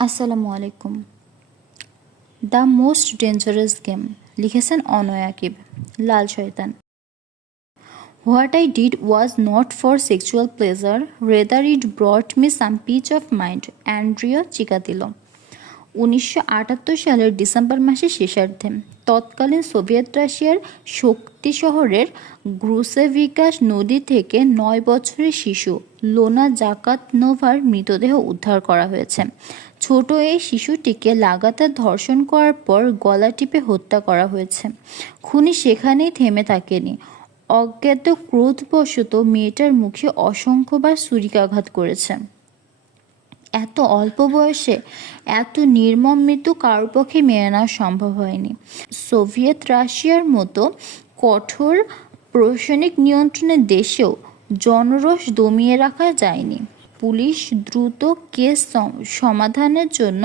আসসালামু আলাইকুম the most dangerous game লিখেছেন অনয় আকিব, লাল শয়তান। What I did was not for sexual pleasure rather it brought me some peace of mind Andrei Chikatilo উনিশশো আটাত্তর সালের ডিসেম্বর মাসের শেষার্ধে, তৎকালীন সোভিয়েত রাশিয়ার শক্তি শহরের গ্রুসেভিকাস নদী থেকে নয় বছরের শিশু লোনা জাকাতনোভার মৃতদেহ উদ্ধার করা হয়েছে। ছোট এই শিশুটিকে লাগাতার ধর্ষণ করার পর গলা টিপে হত্যা করা হয়েছে। খুনি সেখানেই থেমে থাকেনি। অজ্ঞাত ক্রোধবশত মেয়েটার মুখে অসংখ্যবার ছুরিকাঘাত করেছে। এত অল্প বয়সে এত নির্মম মৃত্যু কারোর পক্ষে মেনে নেওয়া সম্ভব হয়নি। সোভিয়েত রাশিয়ার মতো কঠোর প্রশাসনিক নিয়ন্ত্রণের দেশেও জনরস দমিয়ে রাখা যায়নি। পুলিশ দ্রুত কেস সমাধানের জন্য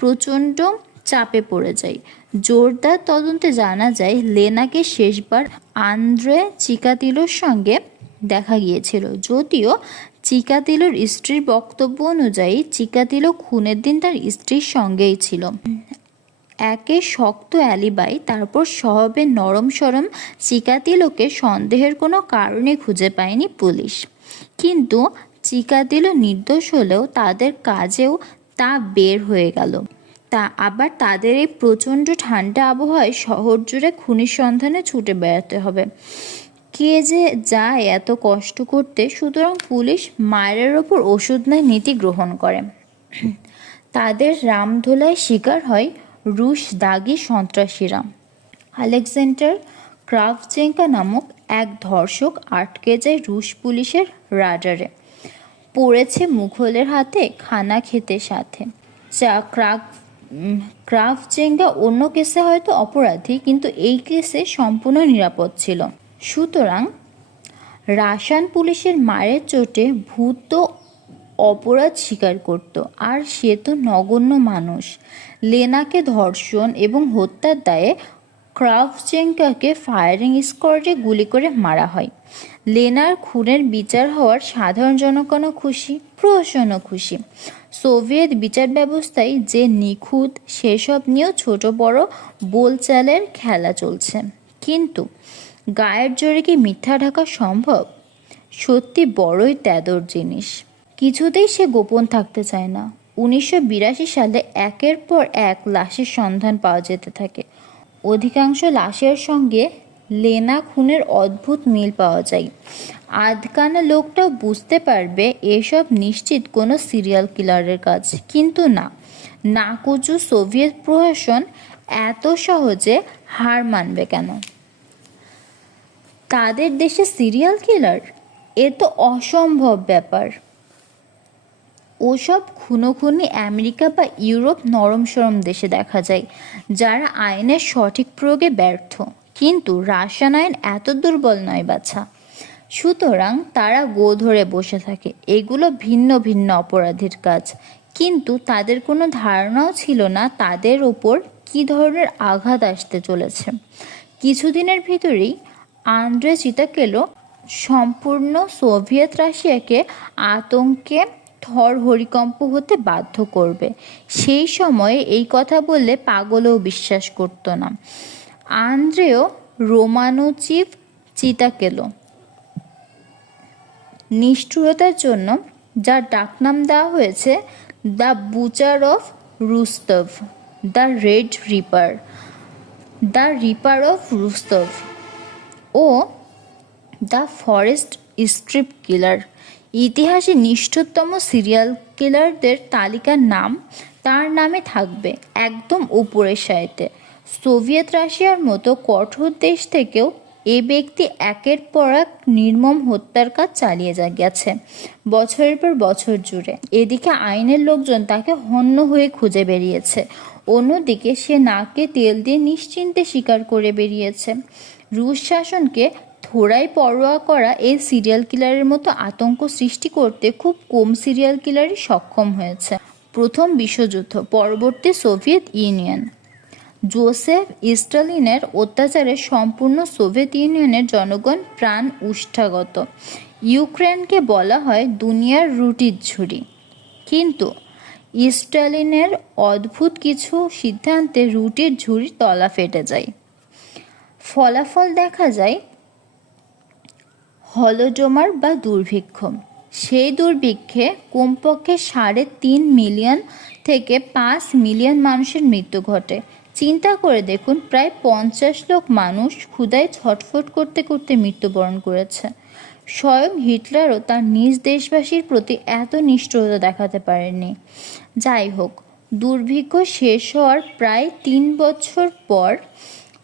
প্রচণ্ড চাপে পড়ে যায়। জোরদার তদন্তে জানা যায়, লেনাকে শেষবার আন্দ্রে চিকাতিলোর সঙ্গে দেখা গিয়েছিল। যদিও চিকাতিলোর স্ত্রীর বক্তব্য অনুযায়ী চিকাতিলো খুনের দিন তার স্ত্রীর সঙ্গেই ছিল। একে শক্ত অ্যালিবাই, তারপর স্বভাবে নরম সরম চিকাতিলোকে সন্দেহের কোনো কারণে খুঁজে পায়নি পুলিশ। কিন্তু চিকাতিলো নির্দোষ হলেও তাদের কাজেও তা বের হয়ে গেল। তা আবার তাদের এই প্রচণ্ড ঠান্ডা আবহাওয়ায় শহর জুড়ে খুনির সন্ধানে ছুটে বেড়াতে হবে। কে যে যায় এত কষ্ট করতে, সুতরাং পুলিশ মায়ের ওপর ওষুধ নেয়, নীতি গ্রহণ করে। তাদের রামধোলায় শিকার হয় রুশ দাগি সন্ত্রাসীরা। আলেকজান্ডার ক্রাফজেঙ্কা নামক এক ধর্ষক আটকে যায় রুশ পুলিশের রাডারে। পড়েছে মুঘলের হাতে খানা খেতে সাথে। যা ক্রাক উম, ক্রাফজেঙ্গা অন্য কেসে হয়তো অপরাধী কিন্তু এই কেসে সম্পূর্ণ নিরাপদ ছিল। সুতরাং রাশিয়ান পুলিশের মায়ের চোটে ভূত তো অপরাধ স্বীকার করত আর সে তো নগণ্য মানুষ। লেনাকে ধর্ষণ এবং হত্যার দায়ে ক্রাফজেঙ্কাকে ফায়ারিং স্কোয়াডে গুলি করে মারা হয়। লেনার খুনের বিচার হওয়ার সাধারণ জনগণও খুশি প্রশাসনও খুশি। সোভিয়েত বিচার ব্যবস্থায় যে নিখুঁত, সেসব নিয়েও ছোট বড় বোলচালের খেলা চলছে। কিন্তু গায়ের জোরে কি মিথ্যা ঢাকা সম্ভব? সত্যি বড়ই তেদর জিনিস। কিছুতেই সে গোপন থাকতে চায় না। উনিশশো বিরাশি সালে একের পর এক লাশের সন্ধান পাওয়া যেতে থাকে। অধিকাংশ লাশের সঙ্গে লেনা খুনের অদ্ভুত মিল পাওয়া যায়। আধকানা লোকটাও বুঝতে পারবে এসব নিশ্চিত কোনো সিরিয়াল কিলারের কাজ। কিন্তু না, নাকুচু সোভিয়েত প্রশাসন এত সহজে হার মানবে কেন? তাদের দেশে সিরিয়াল কিলার? এ তো অসম্ভব ব্যাপার। ওসব খুনো খুনি আমেরিকা বা ইউরোপ নরম সরম দেশে দেখা যায়, যারা আইনের সঠিক প্রয়োগে ব্যর্থ। কিন্তু রাশিয়ান আইন এত দুর্বল নয়, বাছা। সুতরাং তারা গো ধরে বসে থাকে। এগুলো ভিন্ন ভিন্ন অপরাধীর কাজ। কিন্তু তাদের কোনো ধারণাও ছিল না তাদের ওপর কী ধরনের আঘাত আসতে চলেছে। কিছুদিনের ভিতরেই আন্দ্রে চিতাকেলো সম্পূর্ণ সোভিয়েত রাশিয়াকে আতঙ্কে থর হরিকম্প হতে বাধ্য করবে। সেই সময়ে এই কথা বললে পাগলেও বিশ্বাস করতো না। আন্দ্রেও রোমানোচিভ চিতাকেলো। নিষ্ঠুরতার জন্য যার ডাকনাম দেওয়া হয়েছে, the butcher of Rostov, the red ripper, the ripper of Rostov O the forest strip killer ইতিহাসে নিষ্ঠতম সিরিয়াল কিলারদের তালিকার নাম তার নামে থাকবে একদম উপরের সাইতে সোভিয়েত রাশিয়ার মতো কঠোর দেশ থেকেও এ ব্যক্তি একের পর এক নির্মম হত্যার কাজ চালিয়ে যা গেছে। বছরের পর বছর জুড়ে এদিকে আইনের লোকজন তাকে হন্য হয়ে খুঁজে বেরিয়েছে। অন্যদিকে সে নাকে তেল দিয়ে নিশ্চিন্তে স্বীকার করে বেরিয়েছে। রুশ শাসনকে থোড়াই পরোয়া করা এই সিরিয়াল কিলারের মতো আতঙ্ক সৃষ্টি করতে খুব কম সিরিয়াল কিলারই সক্ষম হয়েছে। প্রথম বিশ্বযুদ্ধ, পরবর্তী সোভিয়েত ইউনিয়ন। জোসেফ স্টালিনের অত্যাচারে সম্পূর্ণ সোভিয়েত ইউনিয়নের জনগণ প্রাণ উষ্ঠাগত। ইউক্রেনকে বলা হয় দুনিয়ার রুটির ঝুড়ি। কিন্তু স্টালিনের অদ্ভুত কিছু সিদ্ধান্তে রুটির ঝুড়ি তলা ফেটে যায়। ফলাফল দেখা যায় হলডোমার বা দুর্ভিক্ষ সেই দুর্ভিক্ষে কমপক্ষে সাড়ে তিন মিলিয়ন থেকে পাঁচ মিলিয়ন মানুষের মৃত্যু ঘটে। চিন্তা করে দেখুন, প্রায় পঞ্চাশ লোক মানুষ ক্ষুদায় ছটফট করতে করতে মৃত্যুবরণ করেছে। স্বয়ং হিটলারও তার নিজ দেশবাসীর প্রতি এত নিষ্ঠুরতা দেখাতে পারেননি। যাই হোক, দুর্ভিক্ষ শেষ হওয়ার প্রায় তিন বছর পর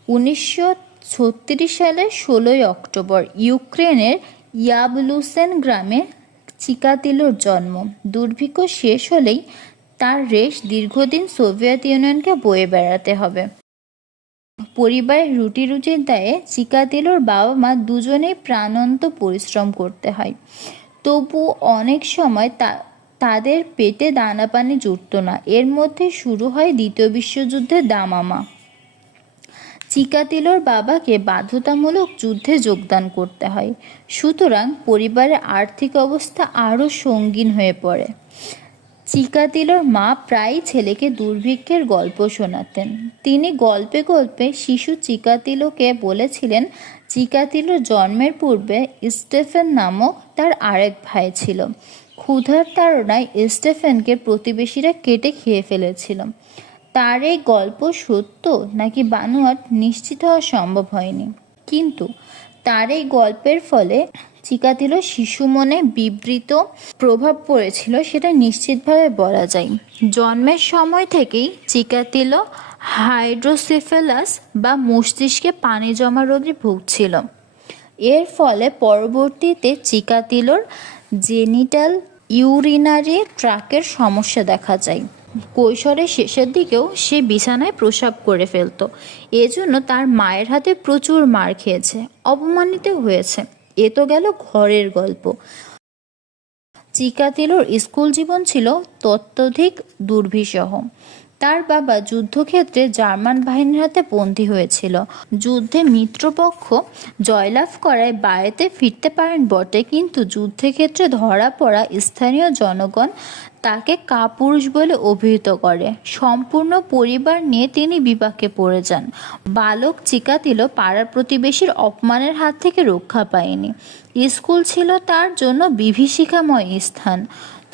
উনিশশো ছত্রিশ সালের ষোলোই অক্টোবর ইউক্রেনের ইয়াবলুসেন গ্রামে চিকাতিলোর জন্ম। দুর্ভিক্ষ শেষ হলেই তার রেশ দীর্ঘদিন সোভিয়েত ইউনিয়নকে বয়ে বেড়াতে হবে। পরিবারের রুটি রুটির দায়ে চিকাতিলোর বাবা মা দুজনেই প্রাণন্ত পরিশ্রম করতে হয়। তবু অনেক সময় তা, তাদের পেটে দানা পানি জুটত না। এর মধ্যে শুরু হয় দ্বিতীয় বিশ্বযুদ্ধের দামামা। চিকাতিলোর বাবাকে বাধ্যতামূলক যুদ্ধে যোগদান করতে হয়। সুতরাং পরিবারের আর্থিক অবস্থা আরও সঙ্গীন হয়ে পড়ে। চিকাতিলোর মা প্রায়ই ছেলেকে দুর্ভিক্ষের গল্প শোনাতেন। তিনি গল্পে গল্পে শিশু চিকাতিলোকে বলেছিলেন, চিকাতিলোর জন্মের পূর্বে স্টেফেন নামক তার আরেক ভাই ছিল। ক্ষুধার তাড়নায় স্টেফেনকে প্রতিবেশীরা কেটে খেয়ে ফেলেছিল। তার এই গল্প সত্য নাকি বানোয়াট নিশ্চিত হওয়া সম্ভব হয়নি? কিন্তু তার এই গল্পের ফলে চিকাতিলো শিশু মনে বিবৃত প্রভাব পড়েছিল সেটা নিশ্চিতভাবে বলা যায়। জন্মের সময় থেকেই চিকাতিলো হাইড্রোসেফেলাস বা মস্তিষ্কে পানি জমা রোগে ভুগছিল। এর ফলে পরবর্তীতে চিকাতিলোর জেনিটাল ইউরিনারি ট্রাকের সমস্যা দেখা যায়। কৈশোরের শেষের দিকেও সে বিছানায় প্রসাব করে ফেলত। এজন্য তার মায়ের হাতে প্রচুর মার খেয়েছে। অপমানিত হয়েছে। এ তো গেল ঘরের গল্প। চিকাতিলোর স্কুল জীবন ছিল তত্ত্বাধিক দুর্বিষহ। তার বাবা যুদ্ধক্ষেত্রে জার্মান বাহিনীর হাতে বন্দী হয়েছিল। যুদ্ধে মিত্রপক্ষ জয়লাভ করায় বাড়িতে ফিরতে পারেন বটে, কিন্তু যুদ্ধক্ষেত্রে ধরা পড়া স্থানীয় জনগণ তাকে কাপুরুষ বলে অভিহিত করে। সম্পূর্ণ পরিবার নিয়ে তিনি বিপাকে পড়ে যান। বালক চিকাতিল পাড়ার প্রতিবেশীর অপমানের হাত থেকে রক্ষা পায়নি। স্কুল ছিল তার জন্য বিভীষিকাময় স্থান।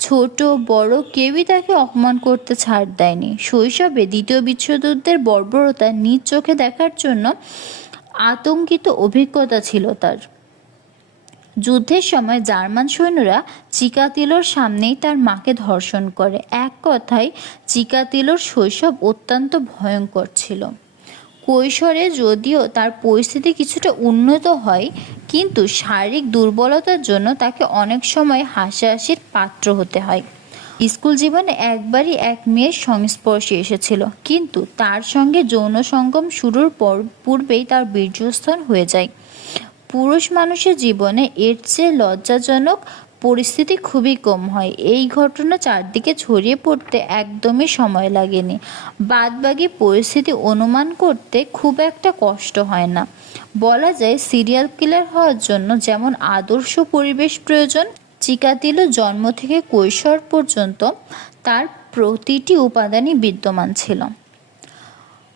ছোট, বড় কেউই তাকে অপমান করতে ছাড় দেয়নি। শৈশবে দ্বিতীয় বিশ্বযুদ্ধের বর্বরতা নিজ চোখে দেখার জন্য আতঙ্কিত অভিজ্ঞতা ছিল তার। যুদ্ধের সময় জার্মান সৈন্যরা চিকাতিলোর সামনেই তার মাকে ধর্ষণ করে। এক কথায়, চিকাতিলোর শৈশব অত্যন্ত ভয়ঙ্কর ছিল। কৈশোরে যদিও তার পরিস্থিতি কিছুটা উন্নত হয়, কিন্তু শারীরিক দুর্বলতার জন্য তাকে অনেক সময় হাসাহাসির পাত্র হতে হয়। স্কুল জীবনে একবারই এক মেয়ের সংস্পর্শে এসেছিল, কিন্তু তার সঙ্গে যৌন সঙ্গম শুরুর পর পূর্বেই তার বীর্যস্থান হয়ে যায়। পুরুষ মানুষের জীবনে এর চেয়ে লজ্জাজনক পরিস্থিতি খুবই কম হয়। এই ঘটনা চারদিকে ছড়িয়ে পড়তে একদমই সময় লাগেনি। বাদবাকি পরিস্থিতি অনুমান করতে খুব একটা কষ্ট হয় না। বলা যায়, সিরিয়াল কিলার হওয়ার জন্য যেমন আদর্শ পরিবেশ প্রয়োজন, চিকাতিল জন্ম থেকে কৈশোর পর্যন্ত তার প্রতিটি উপাদানই বিদ্যমান ছিল।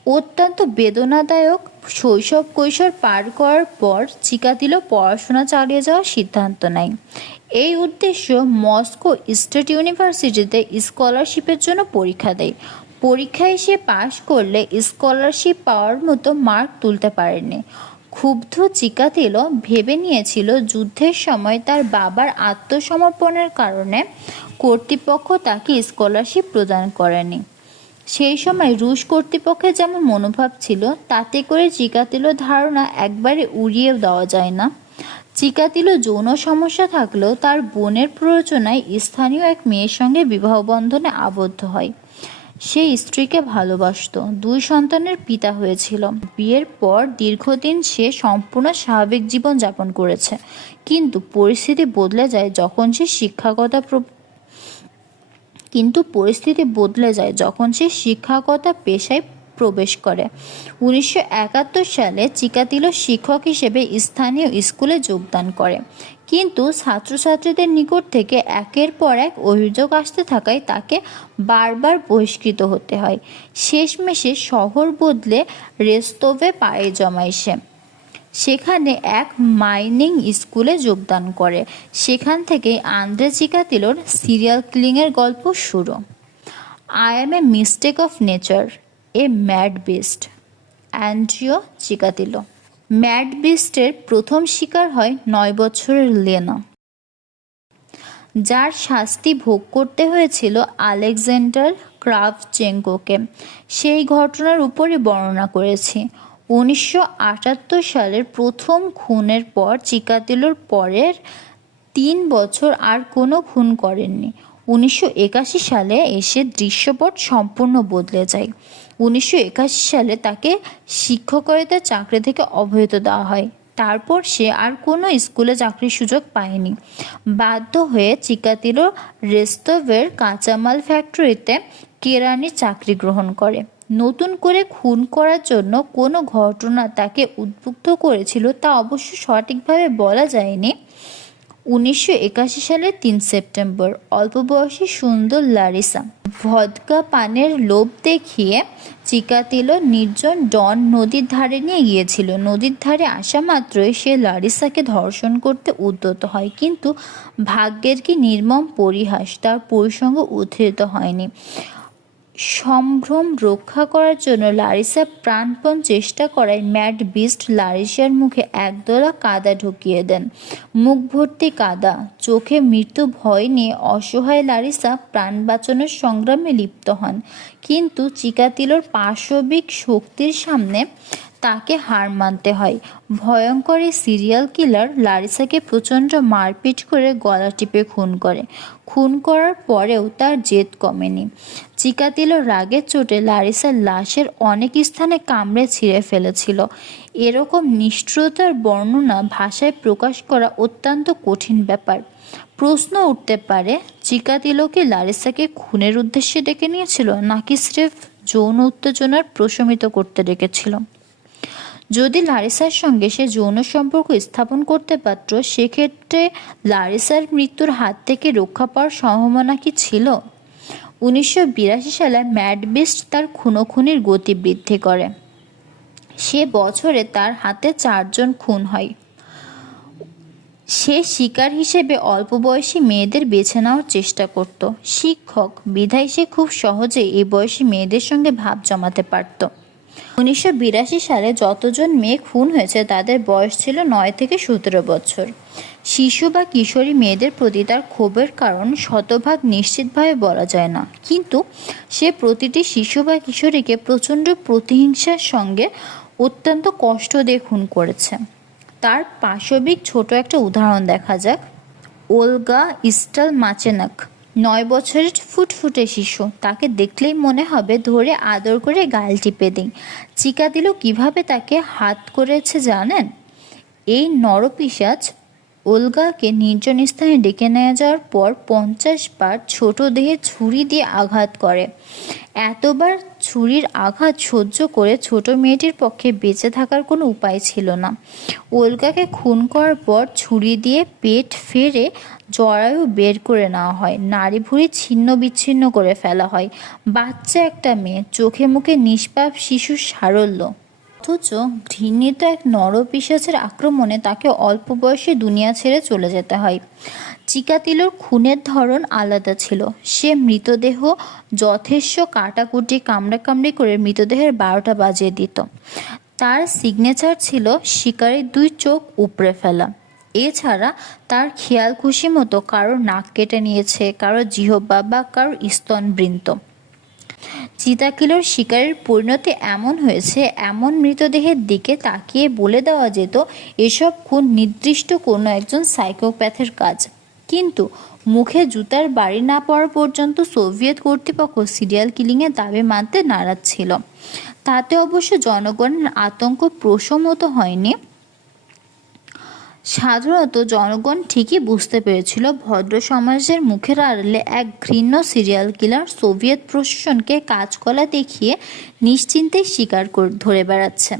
অত্যন্ত বেদনাদায়ক শৈশব কৈশোর পার করার পর চিকাতিল পড়াশোনা চালিয়ে যাওয়ার সিদ্ধান্ত নেয় এই উদ্দেশ্য মস্কো স্টেট ইউনিভার্সিটিতে স্কলারশিপের জন্য পরীক্ষা দেয়। পরীক্ষায় সে পাশ করলে স্কলারশিপ পাওয়ার মতো মার্ক তুলতে পারেনি। ক্ষুব্ধ চিকাতিল ভেবে নিয়েছিল যুদ্ধের সময় তার বাবার আত্মসমর্পণের কারণে কর্তৃপক্ষ তাকে স্কলারশিপ প্রদান করেনি। সেই সময় রুশ কর্তৃপক্ষের যেমন মনোভাব ছিল, তাতে করে চিকাতিলো ধারণা একবারে উড়িয়ে দেওয়া যায় না। চিকাতিলো যৌন সমস্যা থাকলেও তার বোনের প্ররোচনায় স্থানীয় এক মেয়ের সঙ্গে বিবাহ বন্ধনে আবদ্ধ হয়। সে স্ত্রীকে ভালোবাসত, দুই সন্তানের পিতা হয়েছিল। বিয়ের পর দীর্ঘদিন সে সম্পূর্ণ স্বাভাবিক জীবন যাপন করেছে। কিন্তু পরিস্থিতি বদলে যায় যখন সে শিক্ষাগতা কিন্তু পরিস্থিতি বদলে যায় যখন সে শিক্ষকতা পেশায় প্রবেশ করে। উনিশশো একাত্তর সালে চিকাতিলো শিক্ষক হিসেবে স্থানীয় স্কুলে যোগদান করে। কিন্তু ছাত্রছাত্রীদের নিকট থেকে একের পর এক অভিযোগ আসতে থাকায় তাকে বারবার বহিষ্কৃত হতে হয়। শেষমেশে শহর বদলে রেস্তোভে পায়ে জমায় সে। সেখানে এক মাইনিং স্কুলে যোগদান করে। সেখান থেকেই আন্দ্রে চিকাতিলোর সিরিয়াল কিলিংয়ের গল্প শুরু। I am a mistake of nature a mad beast Andrei Chikatilo. Mad বিস্টের প্রথম শিকার হয় নয় বছরের লেনা। যার শাস্তি ভোগ করতে হয়েছিল আলেকজান্ডার ক্রাভচেঙ্কোকে। সেই ঘটনার উপরে বর্ণনা করেছি। উনিশশো আটাত্তর সালের প্রথম খুনের পর চিকাতিলোর পরের তিন বছর আর কোনো খুন করেননি। উনিশশো একাশি সালে এসে দৃশ্যপট সম্পূর্ণ বদলে যায়। উনিশশো একাশি সালে তাকে শিক্ষকতার চাকরি থেকে অব্যাহত দেওয়া হয়। তারপর সে আর কোনো স্কুলে চাকরির সুযোগ পায়নি। বাধ্য হয়ে চিকাতিলো রেস্তোভের কাঁচামাল ফ্যাক্টরিতে কেরানির চাকরি গ্রহণ করে। নতুন করে খুন করার জন্য কোনো ঘটনা তাকে উদ্বুদ্ধ করেছিল তা অবশ্য সঠিকভাবে বলা যায়নি। উনিশশো একাশি সালের তিন সেপ্টেম্বর, অল্প বয়সী সুন্দর লারিসা ভদকা পানের লোভ দেখিয়ে চিকাতিলো নির্জন ডন নদীর ধারে নিয়ে গিয়েছিল। নদীর ধারে আসা মাত্রই সে লারিসাকে ধর্ষণ করতে উদ্যত হয়, কিন্তু ভাগ্যের কি নির্মম পরিহাস তার পরিসঙ্গ উদ্ধৃত হয়নি। সম্ভ্রম রক্ষা করার জন্য লারিসা প্রাণপণ চেষ্টা করায় ম্যাড বিস্ট লারিসার মুখে একদলা কাদা ঢুকিয়ে দেন। মুখ ভর্তি কাদা, চোখে মৃত্যু ভয় নিয়ে অসহায় লারিসা প্রাণ বাঁচানোর সংগ্রামে লিপ্ত হন। কিন্তু চিকাতিলোর পাশবিক শক্তির সামনে তাকে হার মানতে হয়। ভয়ঙ্কর এই সিরিয়াল কিলার লারিসাকে প্রচণ্ড মারপিট করে গলা টিপে খুন করে। খুন করার পরেও তার জেদ কমেনি। চিকাতিলো রাগের চোটে লারিসার লাশের অনেক স্থানে কামড়ে ছিঁড়ে ফেলেছিল। এরকম নিষ্ঠুরতার বর্ণনা ভাষায় প্রকাশ করা অত্যন্ত কঠিন ব্যাপার। প্রশ্ন উঠতে পারে চিকাতিলোকে লারিসাকে খুনের উদ্দেশ্যে ডেকে নিয়েছিল, নাকি স্রেফ যৌন উত্তেজনার প্রশমিত করতে ডেকেছিল? যদি লারিসার সঙ্গে সে যৌন সম্পর্ক স্থাপন করতে পারত, সেক্ষেত্রে লারিসার মৃত্যুর হাত থেকে রক্ষা পাওয়ার সম্ভাবনা কি ছিল? উনিশশো বিরাশি সালে ম্যাডবিস্ট তার খুনোখুনির গতি বৃদ্ধি করে। সে বছরে তার হাতে চারজন খুন হয়। সে শিকার হিসেবে অল্প বয়সী মেয়েদের বেছে নেওয়ার চেষ্টা করত। শিক্ষক, বিধায় সে খুব সহজে এই বয়সী মেয়েদের সঙ্গে ভাব জমাতে পারত। উনিশশো বিরাশি সালে যতজন মেয়ে খুন হয়েছে, তাদের বয়স ছিল নয় থেকে সতেরো বছর। শিশু বা কিশোরী মেয়েদের প্রতি তার ক্ষোভের কারণ শতভাগ নিশ্চিতভাবে বলা যায় না। কিন্তু সে প্রতিটি শিশু বা কিশোরীকে প্রচণ্ড প্রতিহিংসার সঙ্গে অত্যন্ত কষ্ট দিয়ে খুন করেছে। তার পাশবিক ছোট একটা উদাহরণ দেখা যাক। ওলগা ইস্টাল মাচেনাক নয় বছরের ফুটফুটে শিশু। তাকে দেখলেই মনে হবে ধরে আদর করে গাল টিপে দিই। চিকা দিল, কীভাবে তাকে হাত করেছে জানেন? এই নরপিসাজ ওলগাকে নির্জন স্থানে ডেকে নিয়ে যাওয়ার পর পঞ্চাশ বার ছোট দেহে ছুরি দিয়ে আঘাত করে। এতবার ছুরির আঘাত সহ্য করে ছোট মেয়েটির পক্ষে বেঁচে থাকার কোনো উপায় ছিল না। ওলগাকে খুন করার পর ছুরি দিয়ে পেট ফেরে জরায়ু বের করে নেওয়া হয়। নারী ভুঁড়ি ছিন্ন বিচ্ছিন্ন করে ফেলা হয়। বাচ্চা একটা মেয়ে চোখে মুখে নিষ্পাপ শিশুর সারল্য। অথচ ঘৃণিত এক নরপিশাচের আক্রমণে তাকে অল্প বয়সে দুনিয়া ছেড়ে চলে যেতে হয়। চিকাতিলোর খুনের ধরন আলাদা ছিল। সে মৃতদেহ যথেষ্ট কাটাকুটি, কামড়াকামড়ি করে মৃতদেহের বারোটা বাজিয়ে দিত। তার সিগনেচার ছিল শিকারের দুই চোখ উপড়ে ফেলা। এছাড়া তার খেয়াল খুশি মতো কারোর নাক কেটে নিয়েছে, কারও জিহ্বা বা কারোর স্তনবৃন্ত। চিতাকিলোর শিকারের পরিণতি এমন হয়েছে, এমন মৃতদেহের দিকে তাকিয়ে বলে দেওয়া যেত, এসব খুন নির্দিষ্ট কোনো একজন সাইকোপ্যাথের কাজ। কিন্তু মুখে জুতার বাড়ি না পড়া পর্যন্ত সোভিয়েত কর্তৃপক্ষ সিরিয়াল কিলিংয়ের দাবি মানতে নারাজ ছিল। তাতে অবশ্য জনগণের আতঙ্ক প্রশমত হয়নি। সাধারণত জনগণ ঠিকই বুঝতে পেরেছিল ভদ্র সমাজের মুখের আড়ালে এক ঘৃণ্য সিরিয়াল কিলার সোভিয়েত প্রশাসনকে কাজকলা দেখিয়ে নিশ্চিন্তে শিকার করে ধরে বেড়াচ্ছে।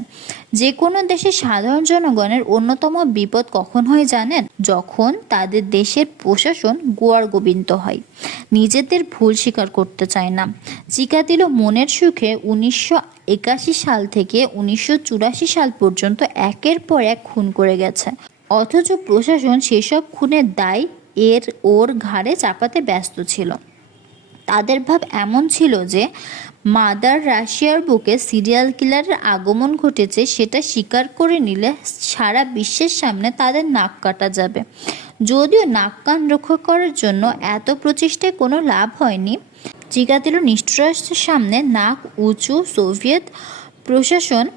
যে কোনো দেশের সাধারণ জনগণের অন্যতম বিপদ কখন হয় জানেন? যখন তাদের দেশের প্রশাসন গোয়ার গোবিন্দ হয়। নিজেদের ভুল স্বীকার করতে চায় না। চিকা দিল মনের সুখে উনিশশো একাশি সাল থেকে উনিশশো চুরাশি সাল পর্যন্ত একের পর এক খুন করে গেছে। অথচ প্রশাসন সেসব খুনের দায় এর ওর ঘাড়ে চাপাতে ব্যস্ত ছিল। তাদের ভাব এমন ছিল যে, মাদার রাশিয়ার বুকে সিরিয়াল কিলারের আগমন ঘটেছে সেটা স্বীকার করে নিলে সারা বিশ্বের সামনে তাদের নাক কাটা যাবে। যদিও নাক কান রক্ষা করার জন্য এত প্রচেষ্টায় কোনো লাভ হয়নি চিকাতিল নিষ্ঠুরাষ্ট্রের সামনে নাক উঁচু সোভিয়েত প্রশাসন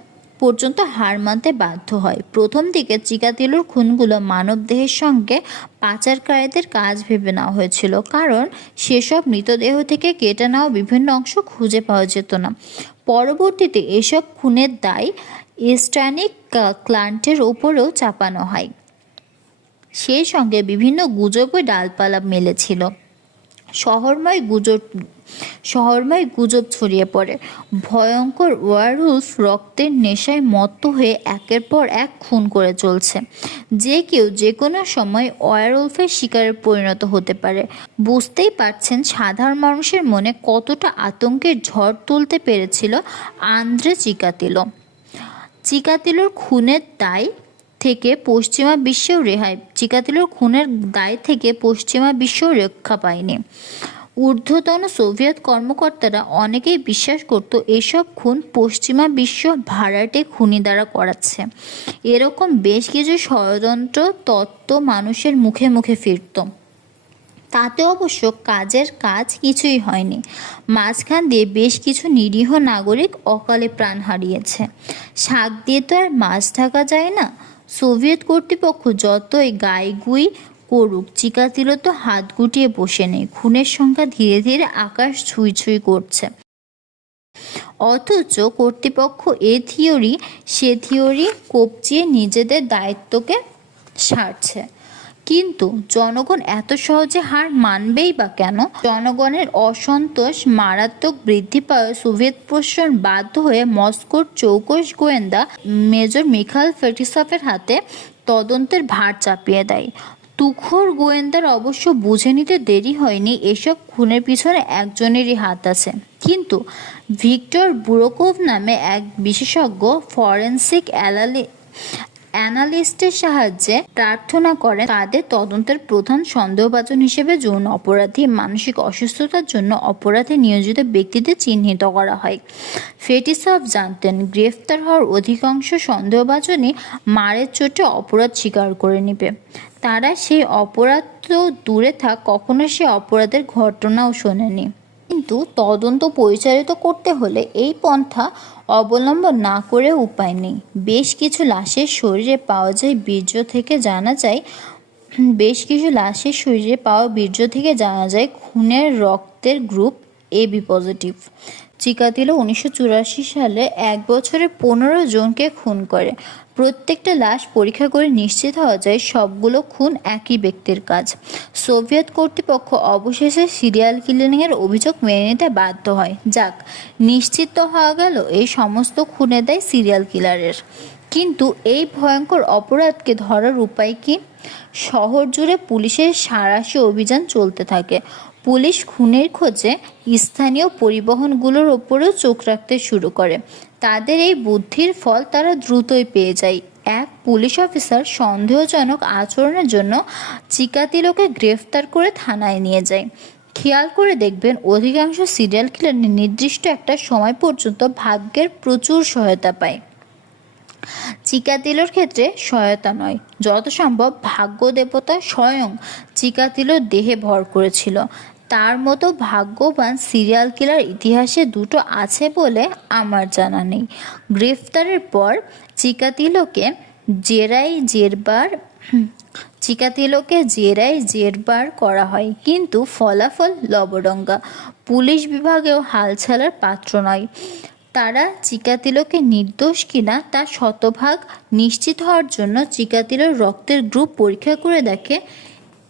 পর্যন্ত হার মানতে বাধ্য হয়। প্রথম দিকে চিকাতিলুর খুনগুলো মানবদেহের সঙ্গে পাচারকারীদের কাজ ভেবে নেওয়া হয়েছিল, কারণ সেসব মৃতদেহ থেকে কেটে নেওয়া বিভিন্ন অংশ খুঁজে পাওয়া যেত না। পরবর্তীতে এসব খুনের দায় ইস্টানিক ক্লান্টের ওপরেও চাপানো হয়। সেই সঙ্গে বিভিন্ন গুজবও ডালপালা মেলেছিল। শহরময় গুজব শহরময় গুজব ছড়িয়ে পড়ে। ভয়ঙ্কর ওয়ারউলফ রক্তের নেশায় মত্ত হয়ে একের পর এক খুন করে চলছে। যে কেউ যে কোনো সময় ওয়ারউলফের শিকারে পরিণত হতে পারে। বুঝতেই পারছেন সাধারণ মানুষের মনে কতটা আতঙ্কের ঝড় তুলতে পেরেছিল আন্দ্রে চিকাতিলো। চিকাতিলোর খুনের দায় থেকে পশ্চিমা বিশ্বেও রেহাই, চিকাতিলোর খুনের দায় থেকে পশ্চিমা বিশ্বেও রক্ষা পায়নি। ঊর্ধ্বতন সোভিয়েত কর্মকর্তারা অনেকেই বিশ্বাস করত এসব খুন পশ্চিমা বিশ্ব ভাড়াটে খুনি দ্বারা করাচ্ছে। এরকম বেশ কিছু ষড়যন্ত্র তত্ত্ব মানুষের মুখে মুখে ফিরত। তাতে অবশ্য কাজের কাজ কিছুই হয়নি। মাঝখান দিয়ে বেশ কিছু নিরীহ নাগরিক অকালে প্রাণ হারিয়েছে। শাক দিয়ে তো আর মাছ ঢাকা যায় না। সোভিয়েত কর্তৃপক্ষ যতই গাইগুই করুক চিকাতিল তো হাত গুটিয়ে বসে নেই। খুনের সংখ্যা ধীরে ধীরে আকাশ ছুঁই ছুঁই করছে। অথচ কর্তৃপক্ষ এ থিওরি, সে থিওরি কবচিয়ে নিজেদের দায়িত্বকে সারছে। কিন্তু জনগণ এত সহজে হার মানবেই বা কেন? জনগণের অসন্তোষ মারাত্মক বৃদ্ধি পাওয়ায় সোভিয়েত প্রশাসন বাধ্য হয়ে মস্কোর চৌকস গোয়েন্দা মেজর মিখাল ফেটিসফের হাতে তদন্তের ভার চাপিয়ে দেয়। তুখোর গোয়েন্দার অবশ্য বুঝে নিতে দেরি হয়নি। এসব খুনের পিছনে একজনেরই হাত আছে। কিন্তু ভিক্টর বুরোকোভ নামে এক বিশেষজ্ঞ ফরেন্সিক অ্যালালি অ্যানালিস্টের সাহায্যে প্রার্থনা করেন, তাদের তদন্তের প্রধান সন্দেহভাজন হিসেবে যৌন অপরাধী, মানসিক অসুস্থতার জন্য অপরাধে নিয়োজিত ব্যক্তিদের চিহ্নিত করা হয়। ফেটিসভ জানতেন, গ্রেফতার হওয়ার অধিকাংশ সন্দেহভাজনই মারের চোটে অপরাধ স্বীকার করে নেবে। তারা সেই অপরাধ তো দূরে থাক, কখনো সে অপরাধের ঘটনাও শোনেনি। কিন্তু তদন্ত পরিচালিত করতে হলে এই পন্থা অবলম্বন না করে উপায় নেই। বেশ কিছু লাশের শরীরে পাওয়া যায় বীর্য থেকে জানা যায়, বেশ কিছু লাশের শরীরে পাওয়া বীর্য থেকে জানা যায় খুনের রক্তের group A B positive. Chikatilo উনিশশো চুরাশি সালে এক বছরে পনেরো জনকে খুন করে। প্রত্যেকটা লাশ পরীক্ষা করে নিশ্চিত হওয়া যায় সবগুলো খুন একই ব্যক্তির কাজ। সোভিয়েত কর্তৃপক্ষ অবশেষে সিরিয়াল কিলিংয়ের অভিযোগ মেনে নিতে বাধ্য হয়। যাক, নিশ্চিত হওয়া গেল এই সমস্ত খুনে দেয় সিরিয়াল কিলারের। কিন্তু এই ভয়ঙ্কর অপরাধকে ধরার উপায় কি? শহর জুড়ে পুলিশের সাঁড়াশি অভিযান চলতে থাকে। পুলিশ খুনের খোঁজে স্থানীয় পরিবহনগুলোর ওপরেও চোখ রাখতে শুরু করে। তাদের এই বুদ্ধির ফল তারা দ্রুতই পেয়ে যায়। এক পুলিশ অফিসার সন্দেহজনক আচরণের জন্য চিকাতিলোকে গ্রেফতার করে থানায় নিয়ে যায়। খেয়াল করে দেখবেন, অধিকাংশ সিরিয়াল কিলার নির্দিষ্ট একটা সময় পর্যন্ত ভাগ্যের প্রচুর সহায়তা পায়। চিকাতিলোর ক্ষেত্রে সহায়তা নয়। যত সম্ভব ভাগ্য দেবতা স্বয়ং চিকাতিলোর দেহে ভর করেছিল। তার মতো ভাগ্যবান সিরিয়াল কিলার ইতিহাসে দুটো আছে বলে আমার জানা নেই। গ্রেফতারের পর চিকাতিলোকে জেরাই জেরবার চিকাতিলোকে জেরাই জেরবার করা হয়। কিন্তু ফলাফল লবডঙ্গা। পুলিশ বিভাগেও হাল ছাড়ার পাত্র নয়। তারা চিকাতিলোকে নির্দোষ কিনা তা শতভাগ নিশ্চিত হওয়ার জন্য চিকাতিলোর রক্তের গ্রুপ পরীক্ষা করে দেখে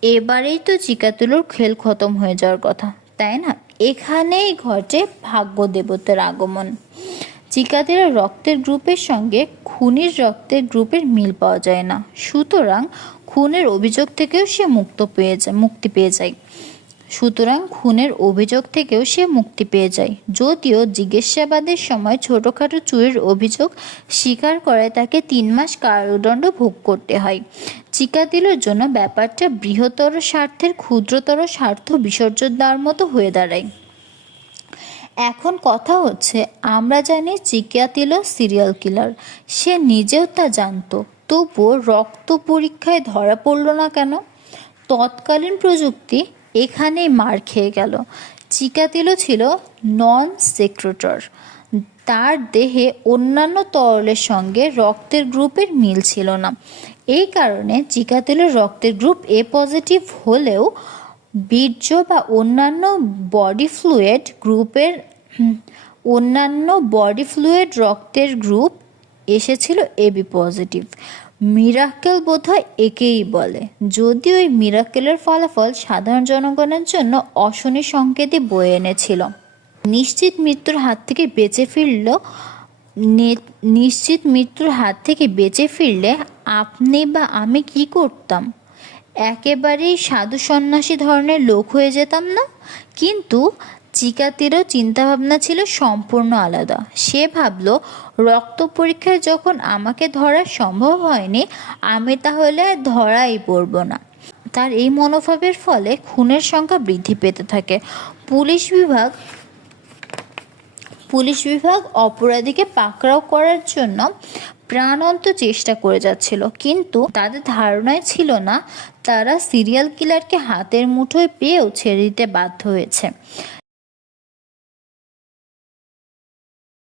এবারেই তো চিকাতিলোর খেল খতম হয়ে যাওয়ার কথা, তাই না? এখানেই ঘটে ভাগ্য দেবতার আগমন। চিকাতিলোর রক্তের গ্রুপের সঙ্গে খুনির রক্তের গ্রুপের মিল পাওয়া যায় না। সুতরাং খুনের অভিযোগ থেকেও সে মুক্ত পেয়ে যায়, মুক্তি পেয়ে যায়। সুতরাং খুনের অভিযোগ থেকেও সে মুক্তি পেয়ে যায়। যদিও জিজ্ঞাসাবাদের সময় ছোটখাটো চুরির অভিযোগ স্বীকার করে তাকে তিন মাস কারাদণ্ড ভোগ করতে হয়। চিকাতিলোর জন্য ব্যাপারটা বৃহত্তর স্বার্থের, ক্ষুদ্রতর স্বার্থ বিসর্জন দেওয়ার মতো হয়ে দাঁড়ায়। এখন কথা হচ্ছে, আমরা জানি চিকাতিলো সিরিয়াল কিলার সে নিজেও তা জানতো, তবুও রক্ত পরীক্ষায় ধরা পড়ল না কেন? তৎকালীন প্রযুক্তি এখানেই মার খেয়ে গেল। চিকাতিলো ছিল নন সেক্রেটর তার দেহে অন্যান্য তরলের সঙ্গে রক্তের গ্রুপের মিল ছিল না। এই কারণে চিকাতিলোর রক্তের গ্রুপ এ পজিটিভ হলেও বীর্য বা অন্যান্য বডি ফ্লুয়েড গ্রুপের অন্যান্য বডি ফ্লুয়েড রক্তের গ্রুপ এসেছিল এবি পজিটিভ। মিরাক্কেল বোধহয় একেই বলে। যদি ওই মিরাক্কেলের ফলাফল সাধারণ জনগণের জন্য অশনি সংকেতই বয়ে এনেছিল। নিশ্চিত মৃত্যুর হাত থেকে বেঁচে ফিরল নিশ্চিত মৃত্যুর হাত থেকে বেঁচে ফিরলে আপনি বা আমি কি করতাম? একেবারেই সাধু সন্ন্যাসী ধরনের লোক হয়ে যেতাম না। কিন্তু চিকাতিরও চিন্তাভাবনা ছিল সম্পূর্ণ আলাদা। সে ভাবল, রক্ত পরীক্ষায় যখন আমাকে ধরা সম্ভব হয়নি, আমি তাহলে ধরাই পড়ব না। তার এই মনোভাবের ফলে খুনের সংখ্যা বৃদ্ধি পেতে থাকে। পুলিশ বিভাগ পুলিশ বিভাগ অপরাধীকে পাকড়াও করার জন্য প্রাণন্ত চেষ্টা করে যাচ্ছিল। কিন্তু তাদের ধারণায় ছিল না, তারা সিরিয়াল কিলারকে হাতের মুঠোয় পেয়েও ছেড়ে দিতে বাধ্য হয়েছে।